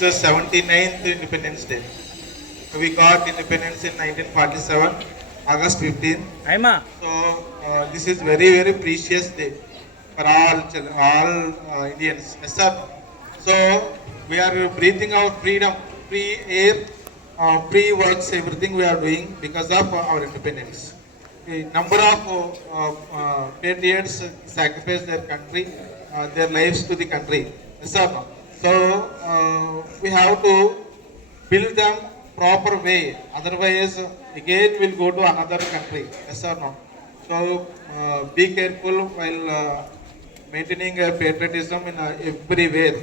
It's the 79th Independence Day. We got independence in 1947, August 15th. So this is very precious day for all Indians. Yes, sir. So we are breathing out freedom, free air, free works, everything we are doing because of our independence. The number of patriots sacrificed their country, their lives to the country. Yes, sir. So we have to build them proper way. Otherwise, again we'll go to another country. Yes or no? So be careful while maintaining patriotism in everywhere.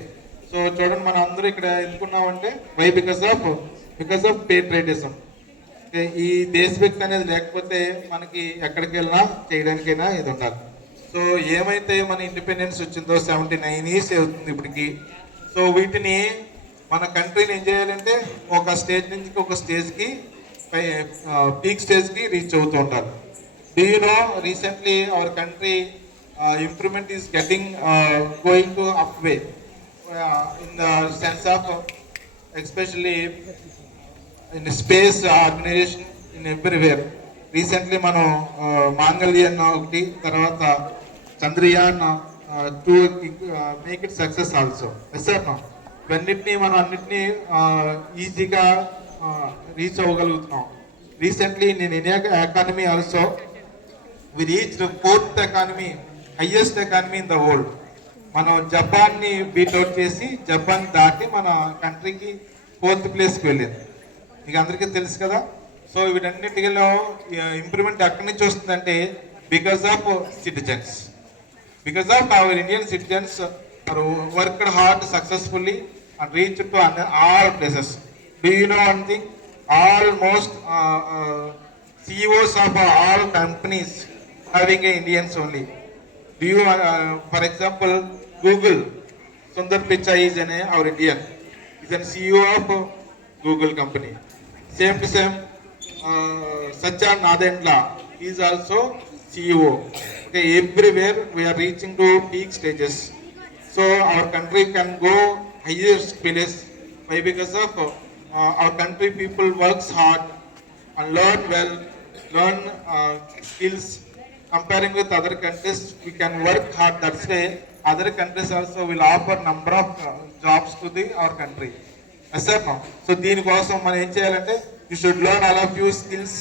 So చూడండి మన అందరూ ఇక్కడ ఎందుకున్నామంటే why because of patriotism. ఈ దేశభక్తి అనేది లేకపోతే మనకి ఎక్కడికి వెళ్ళినా చేయడానికైనా ఇది ఉండాలి. సో ఏమైతే మన ఇండిపెండెన్స్ వచ్చిందో 79 ఇయర్స్ అవుతుంది ఇప్పటికి. సో వీటిని మన కంట్రీని ఏం చేయాలంటే ఒక స్టేజ్ నుంచి ఒక స్టేజ్కి పీక్ స్టేజ్కి రీచ్ అవుతూ ఉంటారు. Do you know recently our country improvement is getting going to up way in the sense of especially in space organization in everywhere. Recently మనం మాంగళ్యాన్ ఒకటి, తర్వాత Chandrayaan 2 make it success also. Yes sir no ఇవన్నిటినీ మనం అన్నిటినీ ఈజీగా reach అవ్వగలుగుతున్నాం. Recently నేను India economy also we reach 4th economy, highest economy in the world. మనం జపాన్ని బీట్అవుట్ చేసి జపాన్ దాటి మన కంట్రీకి 4th ప్లేస్కి వెళ్ళింది. మీకు అందరికీ తెలుసు కదా. సో వీటన్నిటిలో ఇంప్రూవ్మెంట్ ఎక్కడి నుంచి వస్తుందంటే because of citizens, because of our Indian citizens are worked hard successfully and reached to all places. Do you know one thing? Almost CEOs of all companies having Indians only. Do you, for example, Google, Sundar Pichai is our Indian. He is a CEO of Google company. Same to same, Satya Nadella is also CEO. Okay, everywhere we are reaching to peak stages. So our country can go highest place. Why? Because of our country people works hard and learn well, learn skills. Comparing with other countries, we can work hard. That's why other countries also will offer number of jobs to our country. Yes sir, no. So దీని కోసం మనం ఏం చేయాలంటే you should learn all of you skills,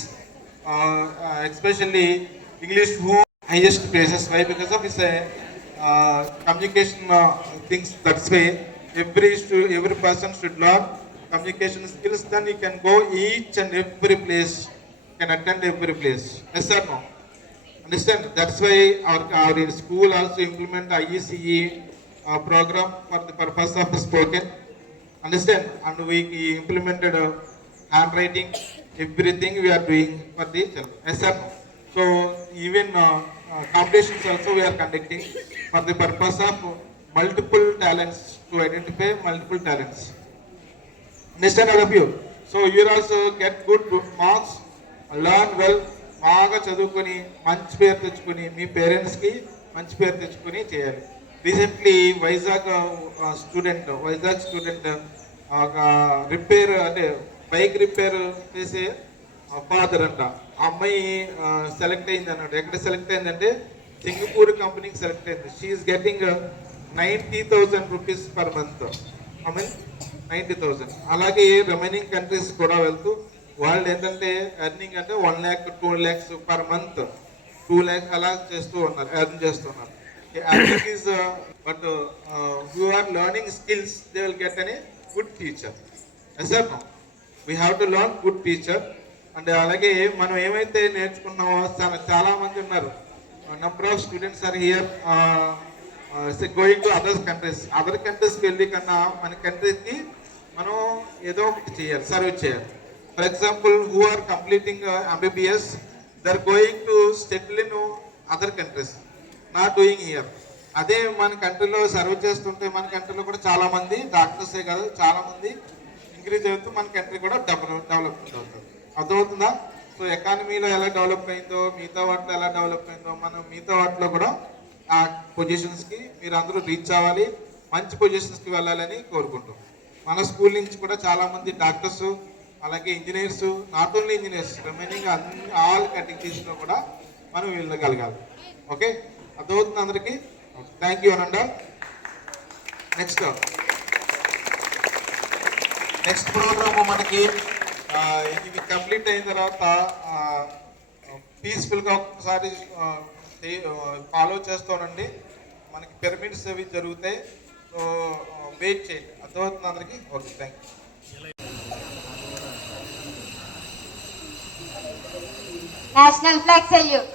especially English who highest places. Why? Because of it's a communication things. That's why every person should learn communication skills. Then you can go each and every place, can attend every place. Yes sir, no. Understand? That's why our school also implement IECE program for the purpose of spoken. Understand? And we implemented handwriting, everything we are doing for the children. Yes sir, no. So even competitions also we are conducting for the purpose of multiple talents, to identify multiple talents. Understand all of you? So you also get good marks, learn well, బాగా చదువుకొని మంచి పేరు తెచ్చుకొని మీ పేరెంట్స్కి మంచి పేరు తెచ్చుకొని చేయాలి. రీసెంట్లీ వైజాగ్ స్టూడెంట్ ఒక రిపేర్ అంటే బైక్ రిపేర్ చేసే ఫాదర్ అంట. ఆ అమ్మాయి సెలెక్ట్ అయింది అన్నాడు. ఎక్కడ సెలెక్ట్ అయిందంటే సింగపూర్ కంపెనీకి సెలెక్ట్ అయింది. She is getting 90,000 rupees per month. I mean 90,000. అలాగే రిమైనింగ్ కంట్రీస్ కూడా వెళ్తూ వాళ్ళు ఏంటంటే ఎర్నింగ్ అంటే 1 lakh 2 lakhs per month, 2 lakhs అలా చేస్తూ ఉన్నారు, ఎర్న్ చేస్తున్నారు. Earning is but you are learning skills, they will get any good teacher. Yes sir no, we have to learn good teacher. And అలాగే మనం ఏమైతే నేర్చుకున్నామో చాలా మంది ఉన్నారు. Number of students are here going to other కంట్రీస్కి వెళ్ళి కన్నా మన కంట్రీకి మనం ఏదో ఒకటి చేయాలి, సర్వీస్ చేయాలి. For example who are completing MBBS, they are going to settle in other countries, not doing here. అదే మన కంట్రీలో సర్వ్ చేస్తుంటే మన కంట్రీలో కూడా చాలా మంది డాక్టర్సే కాదు, చాలా మంది ఇంక్రీజ్ అవుతూ మన కంట్రీ కూడా డెవలప్మెంట్ అవుతుంది. అర్థమవుతుందా? సో ఎకానమీలో ఎలా డెవలప్ అయిందో, మిగతా వాటిలో ఎలా డెవలప్ అయిందో, మనం మిగతా వాటిలో కూడా ఆ పొజిషన్స్కి మీరు అందరూ రీచ్ అవ్వాలి, మంచి పొజిషన్స్కి వెళ్ళాలని కోరుకుంటాం. మన స్కూల్ నుంచి కూడా చాలా మంది డాక్టర్స్, అలాగే engineers, not only engineers, remaining అన్ని ఆల్ కేటగిరీస్లో కూడా మనం వెళ్ళగలగాలి. ఓకే, అర్థమవుతుంది అందరికీ? థ్యాంక్ యూ అనండ. నెక్స్ట్ ప్రోగ్రామ్ మనకి ఇది కంప్లీట్ అయిన తర్వాత పీస్ఫుల్గా ఒకసారి ఫాలో చేస్తానండి. మనకి పిరమిడ్స్ అవి జరుగుతాయి. సో వెయిట్ చేయండి. అర్థమవుతుంది అందరికీ? Okay, thank you. National flag salute.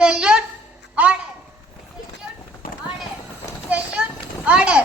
Salute, order. Salute, order. Salute, order.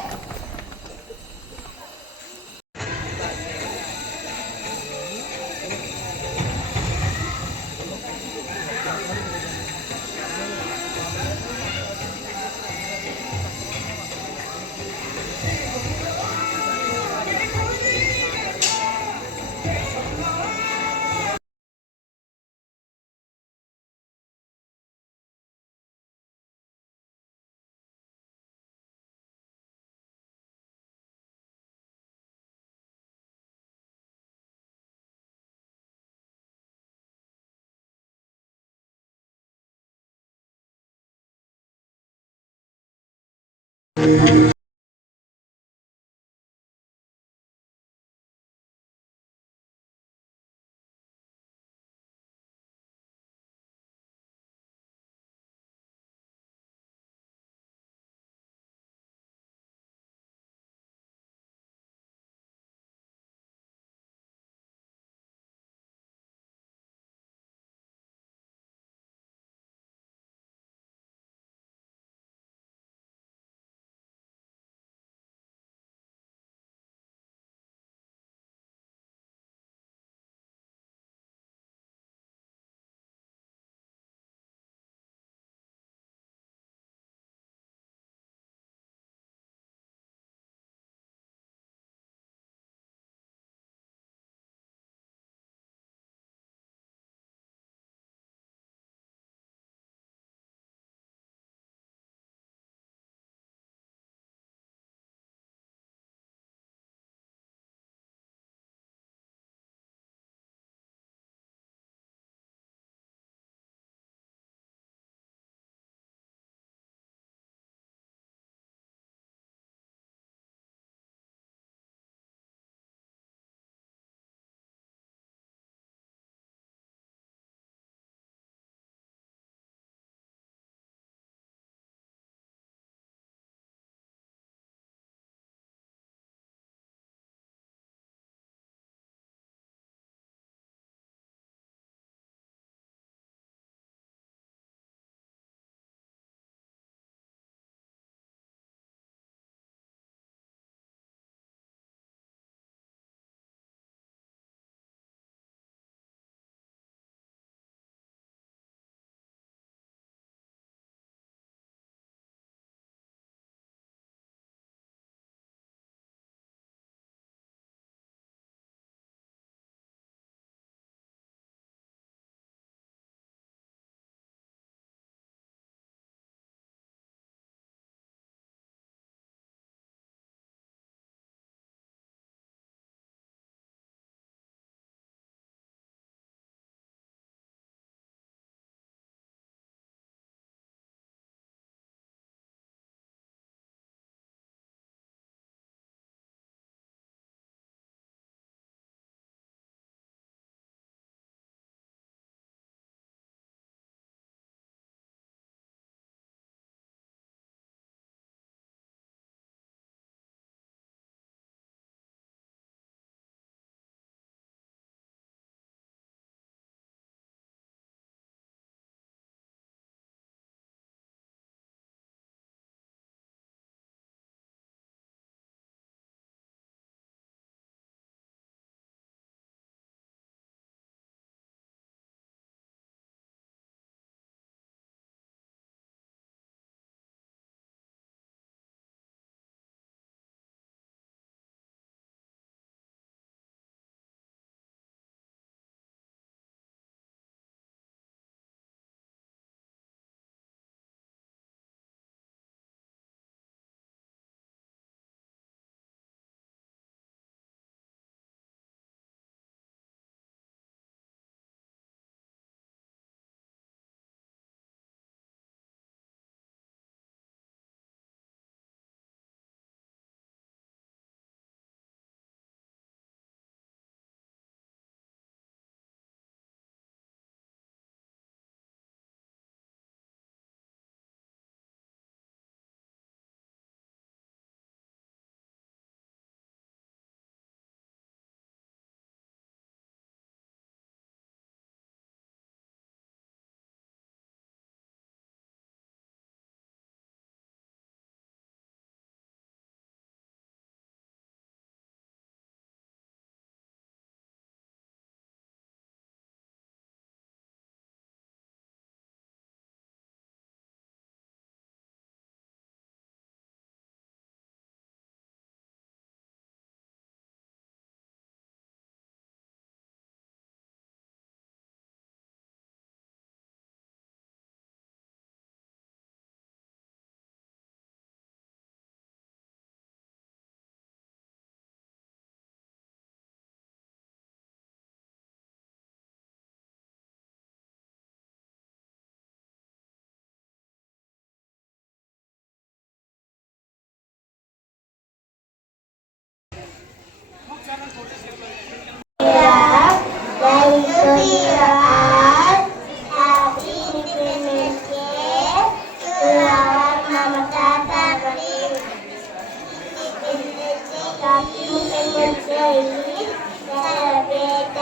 daily celebrated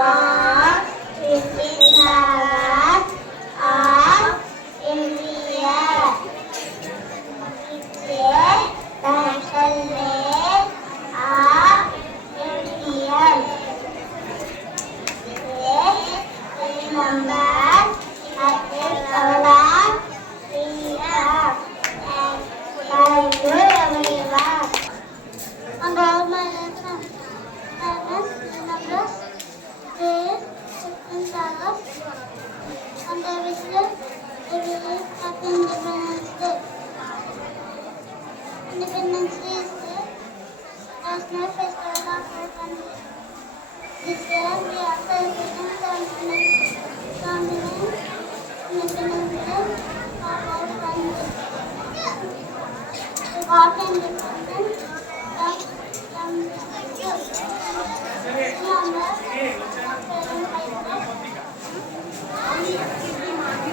on 15th August of every year. It's a national day of every year. Remember, Atlet Salam, we are and thank you everyone. On all my lessons, parents, remembers, days, 15th August, and I wish you a very happy Independence Day. Independence Day is the national festival of our country. This year we are celebrating 79th Independence Day of our country. We got independence from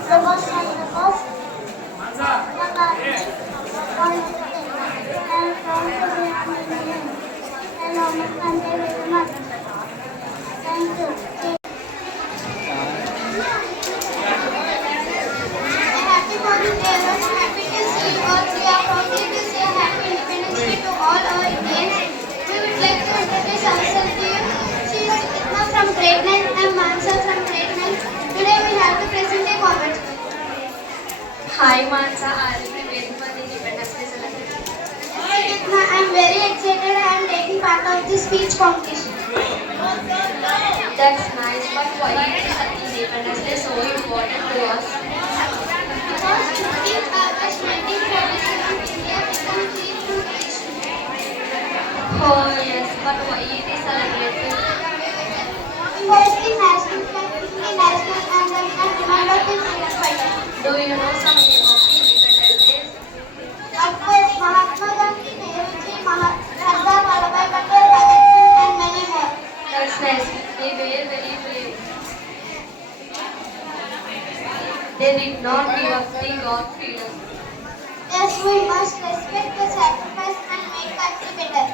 Subhash Chandra Bose, Mahatma Gandhi, and from Soviet Union. Hello, thank you very much. Thank you. Happy morning, everyone. Happy to see you all. We are proudly to say Happy Independence Day to all our Indians. We would like to introduce ourselves to you. She is Kitna from grade 9 and Mansa from grade 9. Today we have to present a poem. Hi Mansa, are you preparing for the Independence Day celebration? Hi Kitna, I am very excited. I am taking part of the speech competition. That's nice, but why is Independence Day so important to us? Because 15th August 1947 India became free from British. Oh yes, but why it is celebrated? We hoist the national flag, sing the national anthem and remember the freedom fighters. Do you know some name of the Independence Day? Of course, Mahatma Gandhi, Nehruji, Sardar Vallabhbhai Patel, Bhagat Singh and many more. That's nice. They were very brave. They did not give up, they got freedom. Yes, we must respect the sacrifice and make country better.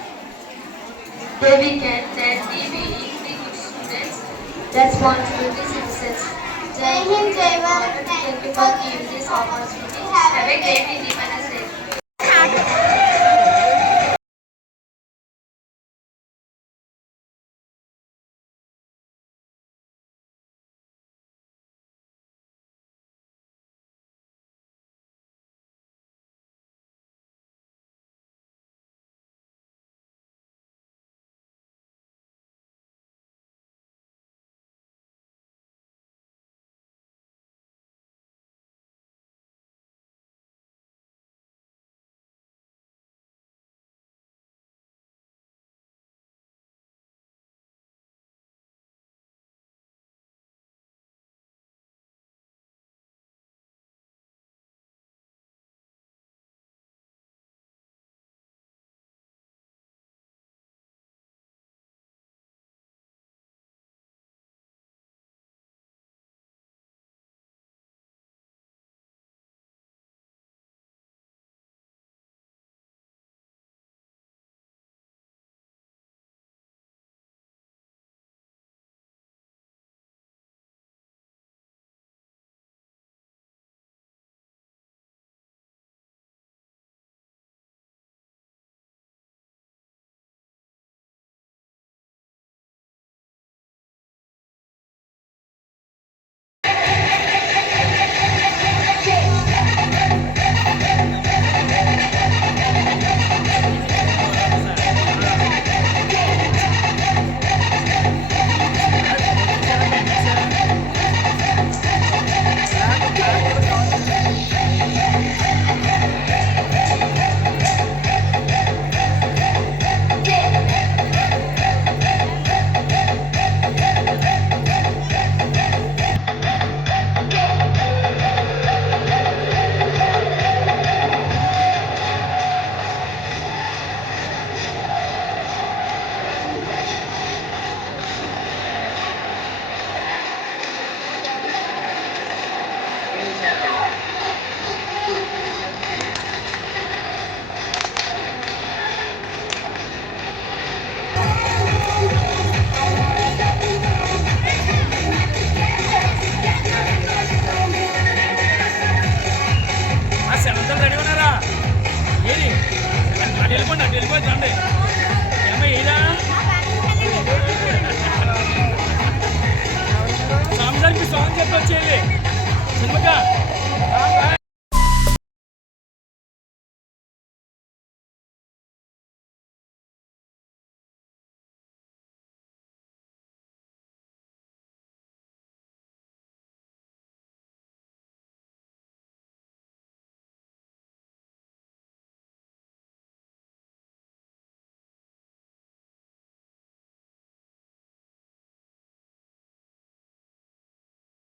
They began that we being the good students, responsibility citizens. Jai Hind, Jai Bharat, Thank you for giving this opportunity. Have Have a a great great Independence Day. రండి ఏమో ఇలా సాంగ్ చెప్పి సాంగ్ చెప్పి వచ్చేయాలి సినిమాగా